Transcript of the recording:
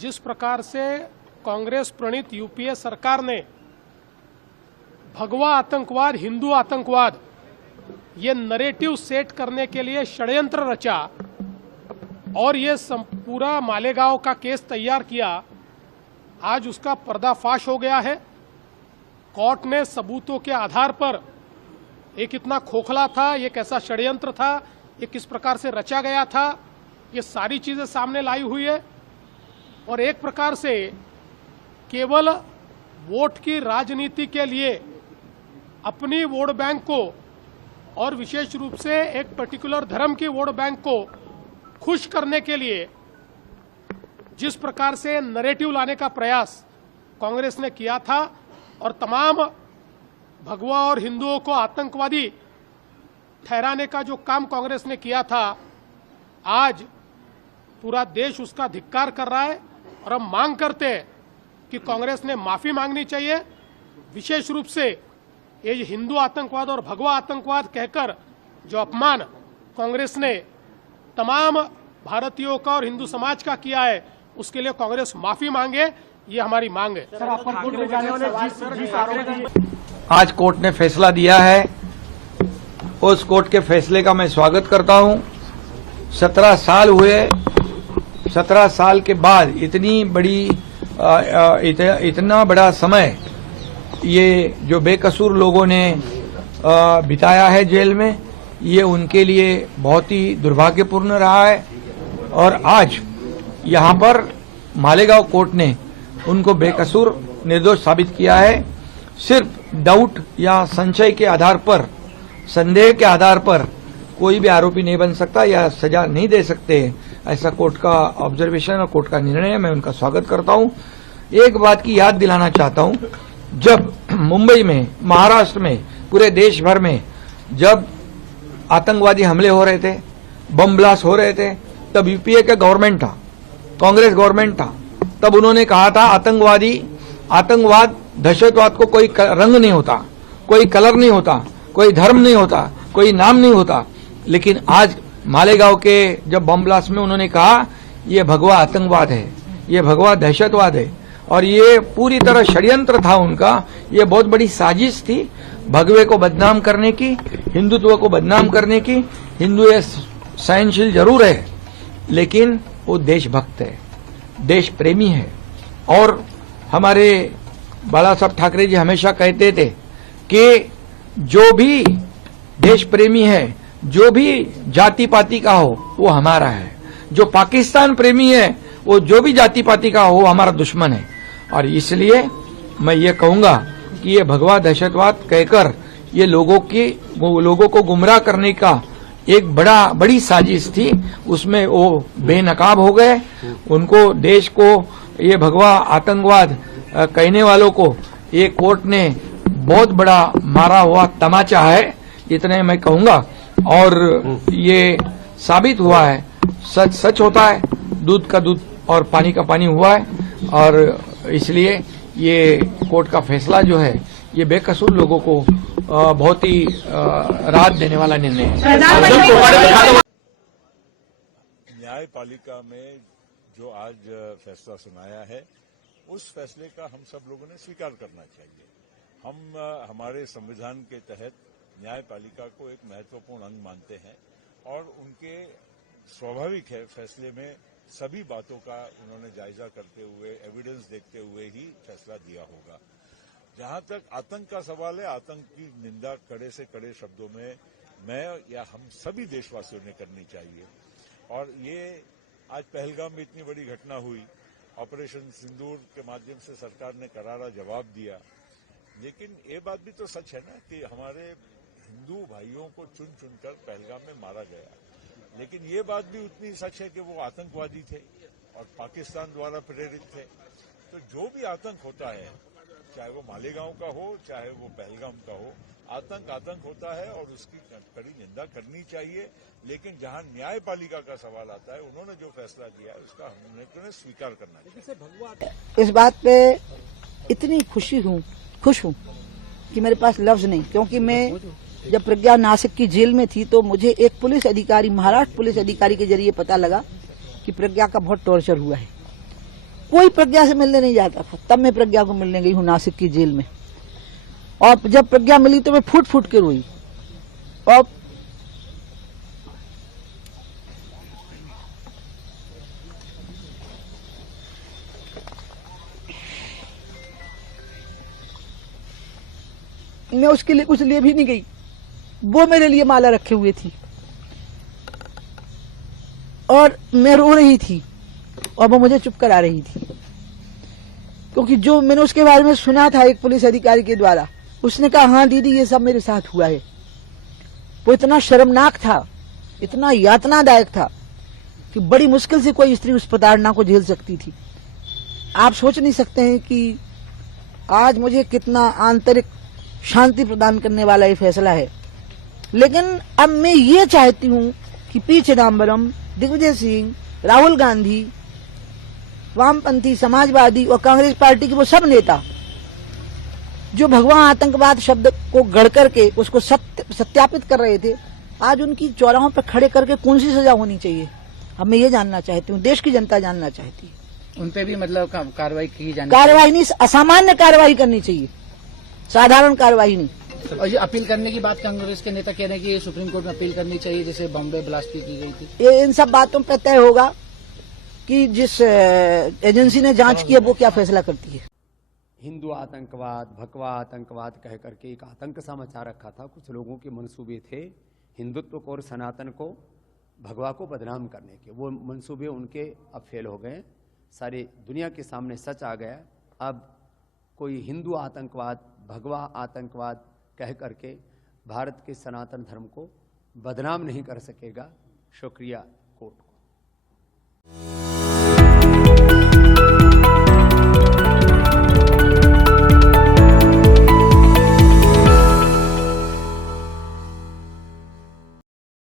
जिस प्रकार से कांग्रेस प्रणीत यूपीए सरकार ने भगवा आतंकवाद, हिंदू आतंकवाद, ये नरेटिव सेट करने के लिए षड्यंत्र रचा और ये पूरा मालेगांव का केस तैयार किया, आज उसका पर्दाफाश हो गया है। कोर्ट ने सबूतों के आधार पर ये कितना खोखला था, ये कैसा षड्यंत्र था, ये किस प्रकार से रचा गया था, ये सारी चीजें सामने लाई हुई है। और एक प्रकार से केवल वोट की राजनीति के लिए अपनी वोट बैंक को और विशेष रूप से एक पर्टिकुलर धर्म की वोट बैंक को खुश करने के लिए जिस प्रकार से नैरेटिव लाने का प्रयास कांग्रेस ने किया था और तमाम भगवा और हिंदुओं को आतंकवादी ठहराने का जो काम कांग्रेस ने किया था, आज पूरा देश उसका धिक्कार कर रहा है और हम मांग करते हैं कि कांग्रेस ने माफी मांगनी चाहिए। विशेष रूप से ये हिंदू आतंकवाद और भगवा आतंकवाद कहकर जो अपमान कांग्रेस ने तमाम भारतीयों का और हिंदू समाज का किया है, उसके लिए कांग्रेस माफी मांगे, ये हमारी मांग है। आज कोर्ट ने फैसला दिया है, उस कोर्ट के फैसले का मैं स्वागत करता हूं। 17 साल हुए, 17 साल के बाद इतना बड़ा समय ये जो बेकसूर लोगों ने बिताया है जेल में, ये उनके लिए बहुत ही दुर्भाग्यपूर्ण रहा है। और आज यहाँ पर मालेगांव कोर्ट ने उनको बेकसूर निर्दोष साबित किया है। सिर्फ डाउट या संशय के आधार पर, संदेह के आधार पर कोई भी आरोपी नहीं बन सकता या सजा नहीं दे सकते, ऐसा कोर्ट का ऑब्जर्वेशन और कोर्ट का निर्णय है। मैं उनका स्वागत करता हूं। एक बात की याद दिलाना चाहता हूं, जब मुंबई में, महाराष्ट्र में, पूरे देश भर में जब आतंकवादी हमले हो रहे थे, बम ब्लास्ट हो रहे थे, तब यूपीए का गवर्नमेंट था, कांग्रेस गवर्नमेंट था। तब उन्होंने कहा था आतंकवाद, दहशतवाद को कोई रंग नहीं होता, कोई कलर नहीं होता, कोई धर्म नहीं होता, कोई नाम नहीं होता। लेकिन आज मालेगांव के जब बम ब्लास्ट में उन्होंने कहा ये भगवा आतंकवाद है, ये भगवा दहशतवाद है, और ये पूरी तरह षड्यंत्र था उनका। ये बहुत बड़ी साजिश थी भगवे को बदनाम करने की, हिंदुत्व को बदनाम करने की। हिंदू ये सहनशील जरूर है, लेकिन वो देशभक्त है, देश प्रेमी है। और हमारे बाला साहब ठाकरे जी हमेशा कहते थे कि जो भी देश प्रेमी है, जो भी जाति पाति का हो, वो हमारा है। जो पाकिस्तान प्रेमी है, वो जो भी जाति पाति का हो, वो हमारा दुश्मन है। और इसलिए मैं ये कहूंगा कि ये भगवा दहशतवाद कहकर ये लोगों को गुमराह करने का एक बड़ी साजिश थी। उसमें वो बेनकाब हो गए। उनको, देश को, ये भगवा आतंकवाद कहने वालों को ये कोर्ट ने बहुत बड़ा मारा हुआ तमाचा है, इतने मैं कहूंगा। और ये साबित हुआ है, सच सच होता है, दूध का दूध और पानी का पानी हुआ है। और इसलिए ये कोर्ट का फैसला जो है, ये बेकसूर लोगों को बहुत ही राहत देने वाला निर्णय है। न्यायपालिका में जो आज फैसला सुनाया है, उस फैसले का हम सब लोगों ने स्वीकार करना चाहिए। हम हमारे संविधान के तहत न्यायपालिका को एक महत्वपूर्ण अंग मानते हैं और उनके स्वाभाविक है फैसले में सभी बातों का उन्होंने जायजा करते हुए, एविडेंस देखते हुए ही फैसला दिया होगा। जहां तक आतंक का सवाल है, आतंक की निंदा कड़े से कड़े शब्दों में मैं या हम सभी देशवासियों ने करनी चाहिए। और ये आज पहलगाम में इतनी बड़ी घटना हुई, ऑपरेशन सिंदूर के माध्यम से सरकार ने करारा जवाब दिया। लेकिन ये बात भी तो सच है ना कि हमारे हिंदू भाइयों को चुन चुनकर पहलगाम में मारा गया। लेकिन ये बात भी उतनी सच है कि वो आतंकवादी थे और पाकिस्तान द्वारा प्रेरित थे। तो जो भी आतंक होता है, चाहे वो मालेगांव का हो, चाहे वो पहलगाम का हो, आतंक होता है और उसकी कड़ी निंदा करनी चाहिए। लेकिन जहां न्यायपालिका का सवाल आता है, उन्होंने जो फैसला दिया है उसका हमने स्वीकार करना चाहिए। इस बात पे इतनी खुश हूं कि मेरे पास लफ्ज नहीं, क्योंकि मैं जब प्रज्ञा नासिक की जेल में थी तो मुझे एक पुलिस अधिकारी, महाराष्ट्र पुलिस अधिकारी के जरिए पता लगा कि प्रज्ञा का बहुत टॉर्चर हुआ है। कोई प्रज्ञा से मिलने नहीं जाता था। तब मैं प्रज्ञा को मिलने गई हूं नासिक की जेल में, और जब प्रज्ञा मिली तो मैं फूट फूट के रोई। और मैं उसके लिए कुछ लिए भी नहीं गई, वो मेरे लिए माला रखे हुए थी और मैं रो रही थी और वो मुझे चुप करा रही थी, क्योंकि जो मैंने उसके बारे में सुना था एक पुलिस अधिकारी के द्वारा, उसने कहा हाँ दीदी ये सब मेरे साथ हुआ है। वो इतना शर्मनाक था, इतना यातनादायक था कि बड़ी मुश्किल से कोई स्त्री उस प्रताड़ना को झेल सकती थी। आप सोच नहीं सकते हैं कि आज मुझे कितना आंतरिक शांति प्रदान करने वाला ये फैसला है। लेकिन अब मैं ये चाहती हूं कि पी चिदम्बरम, दिग्विजय सिंह, राहुल गांधी, वामपंथी, समाजवादी और कांग्रेस पार्टी के वो सब नेता जो भगवा आतंकवाद शब्द को गढ़ करके उसको सत्यापित कर रहे थे, आज उनकी चौराहों पर खड़े करके कौन सी सजा होनी चाहिए, अब मैं ये जानना चाहती हूँ, देश की जनता जानना चाहती है। उन पे भी मतलब कार्रवाई की जानी कार्रवाई नहीं, असामान्य कार्रवाई करनी चाहिए, साधारण कार्रवाई नहीं। और ये अपील करने की बात कांग्रेस के नेता कह रहे हैं कि सुप्रीम कोर्ट में अपील करनी चाहिए, जैसे बॉम्बे ब्लास्ट की गई थी। ये इन सब बातों पर तय होगा कि जिस एजेंसी ने जांच की है वो क्या फैसला करती है। हिंदू आतंकवाद, भगवा आतंकवाद कह करके एक आतंक सा मचा रखा था। कुछ लोगों के मंसूबे थे हिंदुत्व को और सनातन को, भगवा को बदनाम करने के। वो मंसूबे उनके अब फेल हो गए, सारी दुनिया के सामने सच आ गया। अब कोई हिंदू आतंकवाद, भगवा आतंकवाद कह करके भारत के सनातन धर्म को बदनाम नहीं कर सकेगा। शुक्रिया।